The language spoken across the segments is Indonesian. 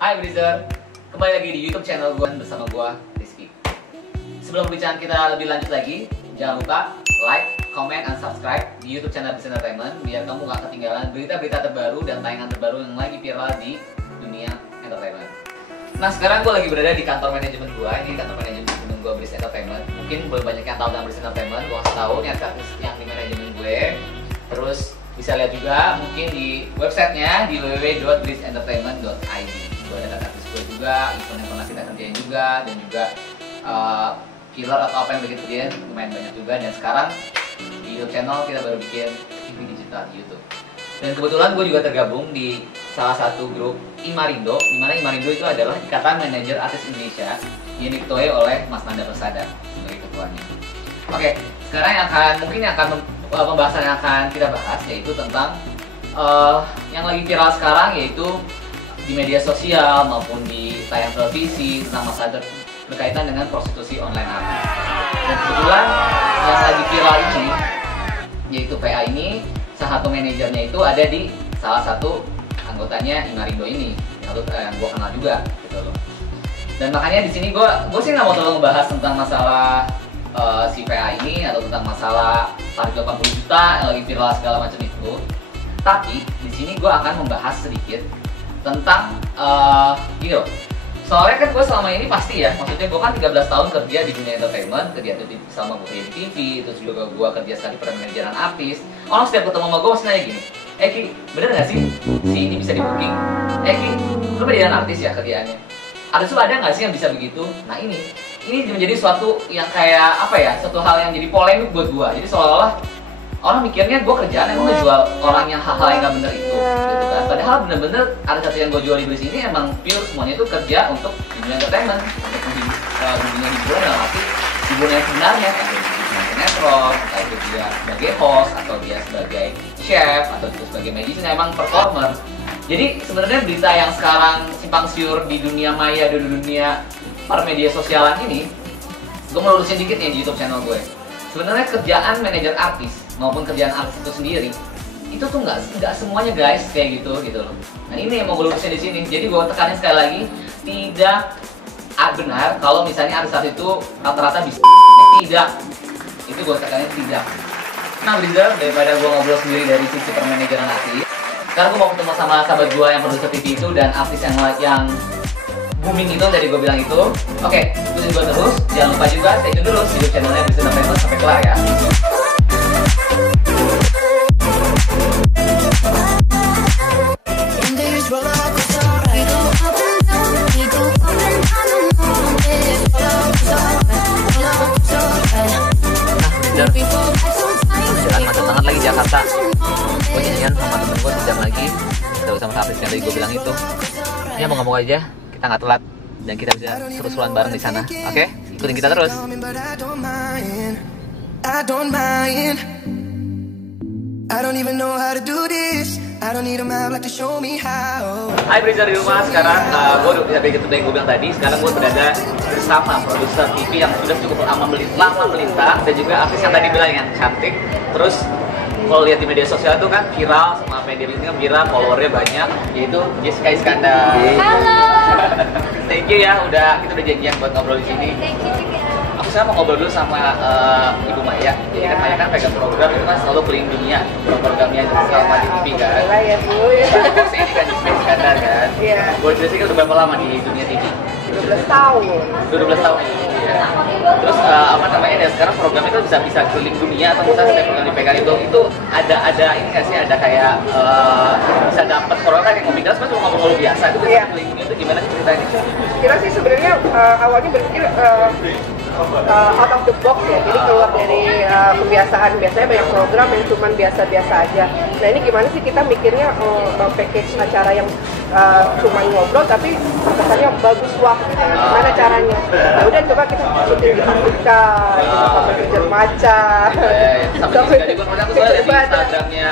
Hai Breezer, kembali lagi di YouTube channel gue bersama gue, Rizky. Sebelum pembicaraan kita lebih lanjut lagi, jangan lupa like, comment, dan subscribe di YouTube channel Breezer Entertainment biar kamu gak ketinggalan berita-berita terbaru dan tayangan terbaru yang lagi viral di dunia entertainment. Nah sekarang gue lagi berada di kantor manajemen gue, ini kantor manajemen gue Breezer Entertainment. Mungkin belum banyak yang tahu tentang Breezer Entertainment, gue kasih tahu nih artis yang di manajemen gue. Terus bisa lihat juga mungkin di websitenya di www.breezeentertainment.id. Gue ada artis gue juga, event yang pernah kita kerjain juga, dan juga filler atau apa yang begitu dia lumayan banyak juga. Dan sekarang di YouTube channel kita baru bikin TV digital di YouTube. Dan kebetulan gue juga tergabung di salah satu grup Imarindo, di mana Imarindo itu adalah Ikatan Manajer Artis Indonesia yang diketuai oleh Mas Nanda Persada sebagai ketuanya. Oke, sekarang yang akan pembahasan yang akan kita bahas yaitu tentang yang lagi viral sekarang, yaitu di media sosial maupun di tayang televisi tentang masalah berkaitan dengan prostitusi online artis. Dan kebetulan yang lagi viral ini yaitu PA ini, salah satu manajernya itu ada di salah satu anggotanya Imarindo ini, yang gue kenal juga gitu loh. Dan makanya di sini gue sih nggak mau terlalu ngebahas tentang masalah si PA ini atau tentang masalah tarif 80 juta yang lagi viral segala macam itu. Tapi di sini gue akan membahas sedikit tentang gini loh. Soalnya kan gue selama ini pasti ya, maksudnya gue kan 13 tahun kerja di dunia entertainment, kerja selama gue kerja di TV, terus juga gue kerja sekali pada manajeran artis. Orang setiap ketemu sama gue pasti nanya gini, Ki, bener gak sih si ini bisa di booking? Ki, lu manajeran artis ya kerjaannya? Artis lu ada nggak sih yang bisa begitu? Nah ini menjadi suatu yang kayak apa ya, suatu hal yang jadi polemik buat gue. Jadi seolah-olah orang mikirnya gue kerjaan emang ngejual orang yang hal-hal yang nggak bener itu, gitu kan? Padahal bener-bener ada satu yang gue jual di Breeze ini emang pure semuanya itu kerja untuk dunia entertainment, untuk dunia hiburan dalam arti hiburan yang sebenarnya, kayak dia sinetron, atau dia sebagai host, atau dia sebagai chef, atau dia sebagai magician, emang performer. Jadi sebenarnya berita yang sekarang simpang siur di dunia maya, di dunia per media sosialan ini, gue mau lurusin dikit nih di YouTube channel gue. Sebenarnya kerjaan manajer artis maupun kerjaan artis itu sendiri itu tuh nggak semuanya guys kayak gitu loh. Nah ini yang mau gue lurusin di sini. Jadi gue tekanin sekali lagi, tidak benar kalau misalnya artis itu rata-rata bisa. Tidak, itu gue tekanin tidak. Nah Breezer, daripada gue ngobrol sendiri dari sisi permanajeran artis, sekarang gue mau ketemu sama sahabat gue yang produser TV itu dan artis yang booming itu dari gue bilang itu. Oke, ikutin gue terus. Jangan lupa juga stay tune terus di YouTube channelnya Breezer Entertainment sampai kelar ya. Jalan macet banget lagi Jakarta. Gue janjian sama temen gue sejam lagi ketemu sama artis yang tadi gue bilang itu. Ya moga-moga aja kita nggak telat dan kita bisa seru-seruan bareng di sana. Oke, ikutin kita terus. Hai Breezer di rumah. Sekarang gue udah bisa begitu yang gue bilang tadi. Sekarang gue berada bersama produser TV yang sudah cukup lama melintang dan juga artis yang tadi bilang yang cantik. Terus kalau lihat di media sosial itu kan viral, sama apa yang dia bilang kan viral, followernya banyak, yaitu Jessica Iskandar. Halo. Thank you ya, kita udah janjian buat ngobrol di sini. Aku sekarang mau ngobrol dulu sama Ibu Maya. Jadi kan Maya kan pegang program itu kan selalu keliling dunia, programnya selama di TV kan. Alhamdulillah ya Bu. Sekarang ini kan Jessica Iskandar kan. Iya. Boleh Jessica udah berapa lama di dunia TV? 12 tahun. 12 tahun ya. Terus apa namanya ya, sekarang program itu bisa keliling dunia atau misalnya setiap program dipegang itu ada ini nggak sih, ada kayak bisa dapat program kan yang ngomong kita cuma ngobrol biasa itu bisa keliling dunia itu gimana sih ceritanya? Kita sih sebenarnya awalnya berpikir out of the box ya, jadi keluar dari kebiasaan. Biasanya banyak program yang cuma biasa-biasa aja. Nah ini gimana sih kita mikirnya package acara yang cuma ngobrol tapi kesannya bagus, wah gimana caranya? Ya udah coba kita syuting di Afrika, sampai ke Jermaca, sampai Jessica juga. Aku soalnya di Instagramnya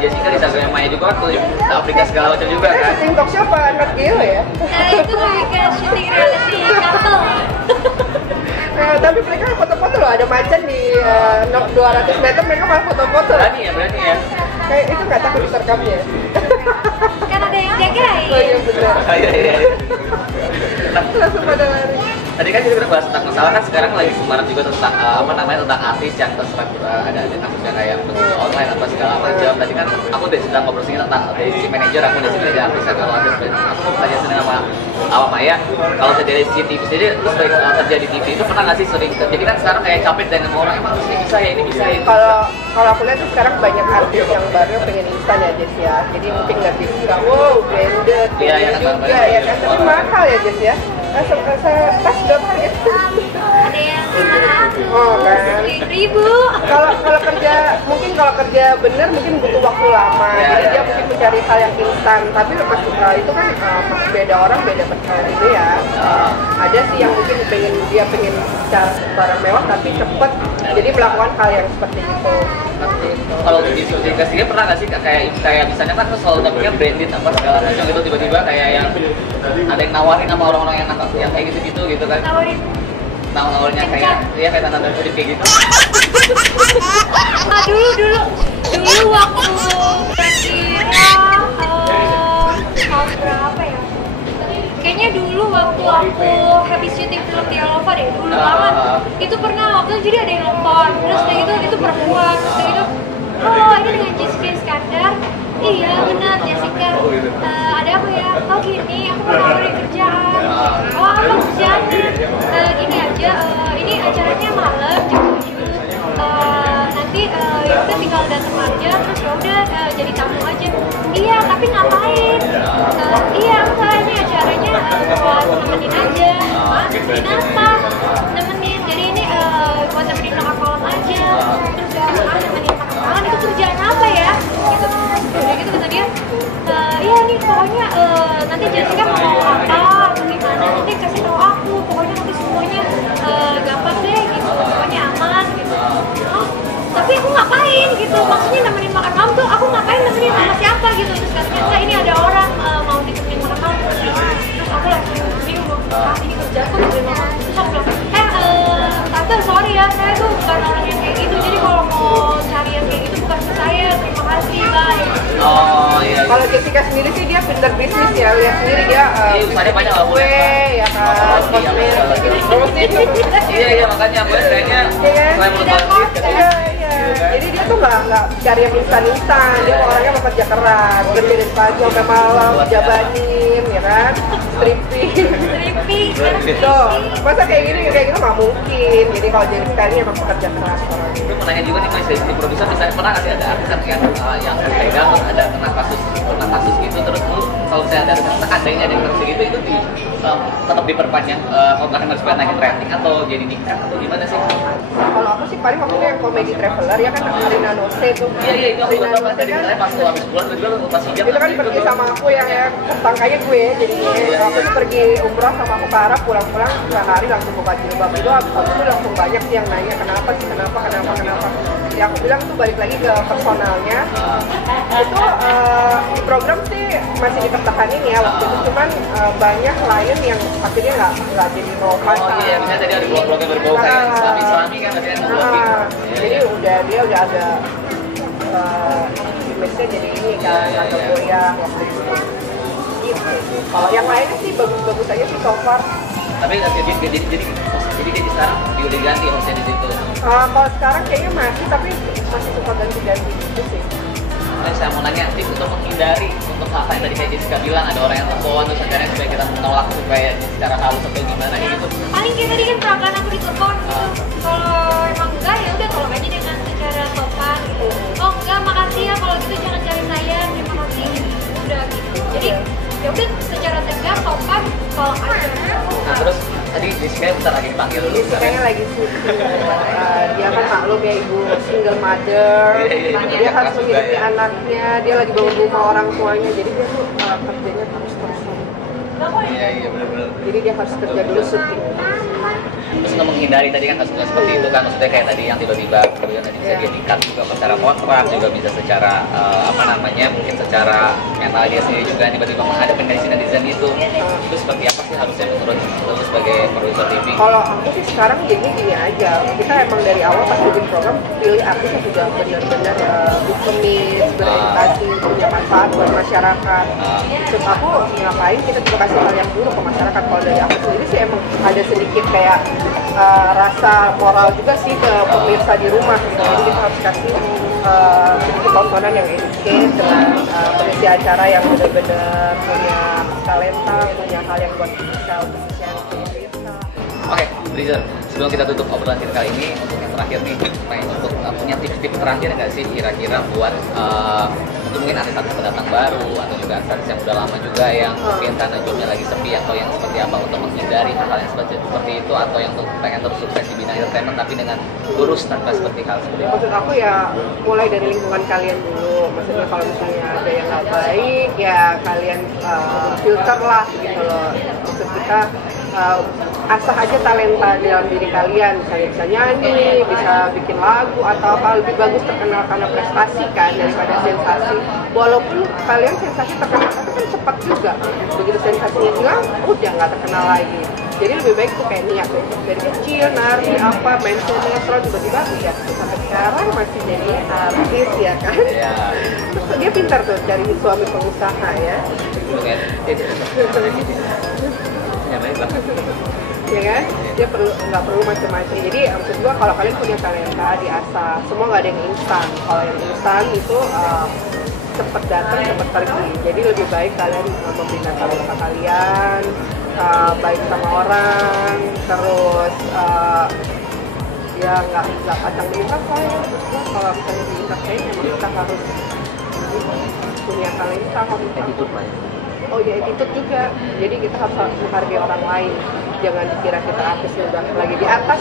Jessica, di Instagramnya Maya juga kan ke Afrika segala macam juga kan. Syuting talk show apa Nat Geo ya? Itu lebih ke syuting reality couple. Tapi mereka foto-foto loh, ada macan di 200 meter mereka malah foto-foto. Berani ya. Kayak itu nggak takut diterkamnya. Kan ada yang jagain. Oh iya benar. Iya. Langsung pada lari. Tadi kan kita udah bahas tentang masalah kan sekarang lagi semarak juga tentang tentang artis yang terserah ada kasusnya kayak bentuk online apa segala macam. Tadi kan aku udah sedang ngobrol sedikit tentang dari si manajer, aku dari si manajer artis kalau ada aku mau tanya sendiri sama Awak Maya, kalau terjadi di TV sendiri terus terjadi di TV itu pernah nggak sih sering? Jadi kan sekarang kayak capek dengan orang emang harus ini bisa ya ini bisa ya. Kalau aku lihat tuh sekarang banyak artis yang baru yang pengen instan ya Jess ya. Jadi mungkin nggak bisa, wow branded, Iya, branded kan, juga ya kan. Tapi mahal ya Jess ya. Saya tas berapa harga? Ada yang 500, Oh kan. 1.000. Kalau kerja mungkin kalau kerja bener mungkin butuh waktu lama. Ya, Jadi ya, dia ya. mungkin mencari hal yang instan. Tapi itu kan beda orang beda itu ya. Ada sih yang mungkin pengen secara barang mewah tapi cepet. Jadi melakukan hal yang seperti itu. Kalau di investigasi pernah nggak sih kayak misalnya kan selalu dapetnya branded apa segala macam gitu tiba-tiba kayak yang ada yang nawarin sama orang-orang yang nangkap yang kayak gitu kan nawarnya kayak ya kayak tanda kutip kayak gitu. Ah, dulu waktu kira-kira tahun berapa ya? Kayaknya dulu waktu aku habis syuting film di Alova deh, dulu banget. Itu pernah waktu itu jadi ada yang nelfon, terus kayak gitu itu perempuan, terus kayak gitu. Oh ini dengan Jessica Iskandar. Iya benar Jessica. Ada apa ya? Oh gini, aku mau nawarin kerjaan. Oh apa kerjaannya? Gini aja, ini acaranya malam jam 7. Nanti ya udah tinggal datang aja, terus ya udah jadi tamu aja. Iya tapi ngapain? Iya enggak ini acaranya buat nemenin aja. Nemenin apa? Nemenin. Jadi ini buat nemenin makan malam aja. Terus nemenin makan malam itu kerjaan apa ya? Gitu. Udah gitu kata dia. Iya nih pokoknya nanti Jessica mau ngomong apa atau gimana nanti kasih tahu aku. Pokoknya nanti semuanya gampang deh gitu. Pokoknya aman gitu. Oh tapi aku ngapain gitu? Maksudnya nemenin makan malam tuh aku ngapain nemenin sama siapa gitu? Terus katanya enggak ini ada orang mau ditemenin makan malam. Terus aku langsung bingung dong. Ini kerjaanku nemenin makan. Terus aku bilang tante sorry ya saya tuh bukan orang yang kayak gitu. Jadi kalau mau cari yang kayak gitu bukan ke saya. Terima kasih bye. Oh iya. Kalau Jessica sendiri sih dia pinter bisnis ya, lihat sendiri dia usahanya banyak lah kue ya kan, kosmetik gitu. Iya makanya gue kayaknya saya mau Iya. Jadi dia tuh nggak cari yang instan, dia orangnya bekerja keras, kerja dari pagi sampai malam, jabanin, ya kan, stripping. Tuh, masa kayak gitu nggak mungkin. Jadi kalau jadi sekali emang bekerja keras orangnya. Gue mau nanya juga nih mas, dari produser misalnya pernah nggak sih ada artis yang pegang ada kena kasus gitu terus lu kalau misalnya ada seandainya ada yang kasus gitu itu tetap diperpanjang kontraknya supaya naikin rating atau jadi dikat atau gimana sih? Kalau aku sih paling waktu itu yang komedi traveler ya kan Arina Nose tuh. Iya itu aku Arina nonton Nose tadi kan misalnya pas lu habis pulang terus lu pas hijab itu kan pergi sama aku yang tersangkanya gue jadinya aku tuh pergi umroh sama aku ke Arab pulang-pulang sehari langsung buka jilbab itu abis itu langsung banyak sih yang nanya kenapa ya aku bilang tuh balik lagi ke personalnya itu di program sih masih dipertahanin ya waktu itu cuman banyak klien yang akhirnya nggak jadi mau pasang. Oh iya misalnya tadi ada blog-blognya berbau kayak Islami kan ada yang jadi dia udah ada image-nya jadi ini kan agak goyang waktu itu gitu. Kalau yang lainnya sih bagus-bagus aja sih so far. Tapi jadi dia sekarang dia udah ganti hostnya di situ. Kalau sekarang kayaknya masih suka ganti-ganti gitu sih. Nah, saya mau nanya tips untuk menghindari untuk hal yang tadi kayak Jessica bilang ada orang yang telepon terus akhirnya supaya kita menolak supaya secara halus atau gimana gitu. Paling kayak tadi kan perasaan aku ditelepon gitu. Kalau emang enggak ya udah tolong aja dengan secara sopan gitu. Oh enggak makasih ya kalau gitu jangan cari saya terima kasih udah gitu. Jadi ya udah secara tegas sopan tolong aja. Nah terus tadi Jessica bentar lagi dipanggil dulu. Jessica lagi syuting. Dia kan maklum ya ibu single mother. Dia harus menghidupi anaknya. Dia lagi bawa rumah orang tuanya. Jadi dia tuh kerjanya terus-terusan. Iya benar-benar. Jadi dia harus kerja dulu syuting. Terus untuk menghindari tadi kan kasusnya seperti itu kan maksudnya kayak tadi yang tiba-tiba kemudian tadi bisa dia dikat juga secara kontrak juga bisa secara mungkin secara mental dia sendiri juga tiba-tiba menghadapi netizen itu seperti apa sih harusnya menurut lu sebagai produser TV? Kalau aku sih sekarang gini aja, kita emang dari awal pas bikin program pilih artis yang sudah benar-benar dikemis, beredukasi, punya bermanfaat buat masyarakat. Maksud aku ngapain kita juga kasih hal yang buruk ke masyarakat. Kalau dari aku sendiri sih emang ada sedikit kayak rasa moral juga sih ke pemirsa di rumah gitu. Jadi kita harus kasih sedikit tontonan yang educate dengan pengisi acara yang benar-benar punya talenta, punya hal yang buat bisa untuk share ke pemirsa. Oke, Breezer, sebelum kita tutup obrolan kita kali ini, untuk yang terakhir nih, pengen untuk punya tips-tips terakhir nggak sih kira-kira buat untuk mungkin artis-artis pendatang baru atau juga artis yang udah lama juga yang mungkin karena jobnya lagi sepi atau yang seperti apa untuk menghindari hal-hal yang seperti itu, atau yang pengen terus sukses di bidang entertainment tapi dengan lurus tanpa seperti hal seperti itu. Maksud aku ya mulai dari lingkungan kalian dulu. Maksudnya kalau misalnya ada yang nggak baik ya kalian filter lah gitu loh. Maksud kita asah aja talenta dalam diri kalian, misalnya bisa nyanyi, bisa bikin lagu atau apa, lebih bagus terkenal karena prestasi kan daripada sensasi. Walaupun kalian sensasi terkenal tapi kan cepat juga, begitu sensasinya hilang udah nggak terkenal lagi. Jadi lebih baik tuh kayak niat dari kecil, nari apa, main sinetron, tiba-tiba ya sampai sekarang masih jadi artis ya kan. Terus dia pintar tuh cari suami pengusaha ya. Ya kan, dia nggak perlu macam-macam. Jadi maksud gua kalau kalian punya talenta diasah, semua nggak ada yang instan. Kalau yang instan itu cepet datang cepet pergi. Jadi lebih baik kalian membina talenta kalian, baik sama orang, terus ya nggak kacang bintang saya. Terus gua kalau misalnya di entertain emang kita harus punya talenta, harus attitude lah. Oh ya, attitude juga. Jadi kita harus menghargai orang lain. Jangan dikira kita artis udah lagi di atas,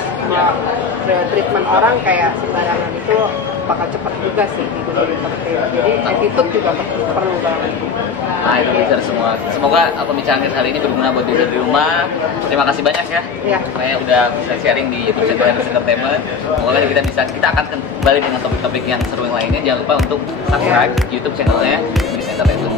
treatment orang kayak sembarangan itu bakal cepat juga sih di dunia entertainment. Jadi attitude juga perlu banget. Nah itu Breezer semua. Semoga pembicaraan kita hari ini berguna buat Breezer di rumah. Terima kasih banyak ya. Saya udah bisa sharing di YouTube channel Embris Entertainment. Semoga kita akan kembali dengan topik-topik yang seru yang lainnya. Jangan lupa untuk subscribe YouTube channelnya Embris Entertainment.